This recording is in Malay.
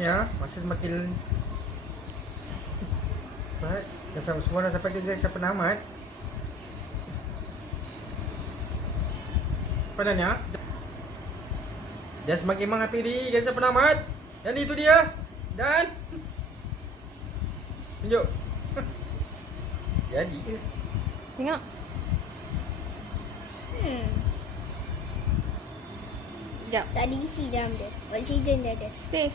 Ni masa semakin baik. Dah semua dah sampai ke guys, siapa namat? Pada ni dan semakin mengapiri guys, siapa namat? Dan itu dia. Dan tunjuk. Jadi Tengok. Sekejap. Tak ada isi dalam dia. Oksigen dia ada. Stay.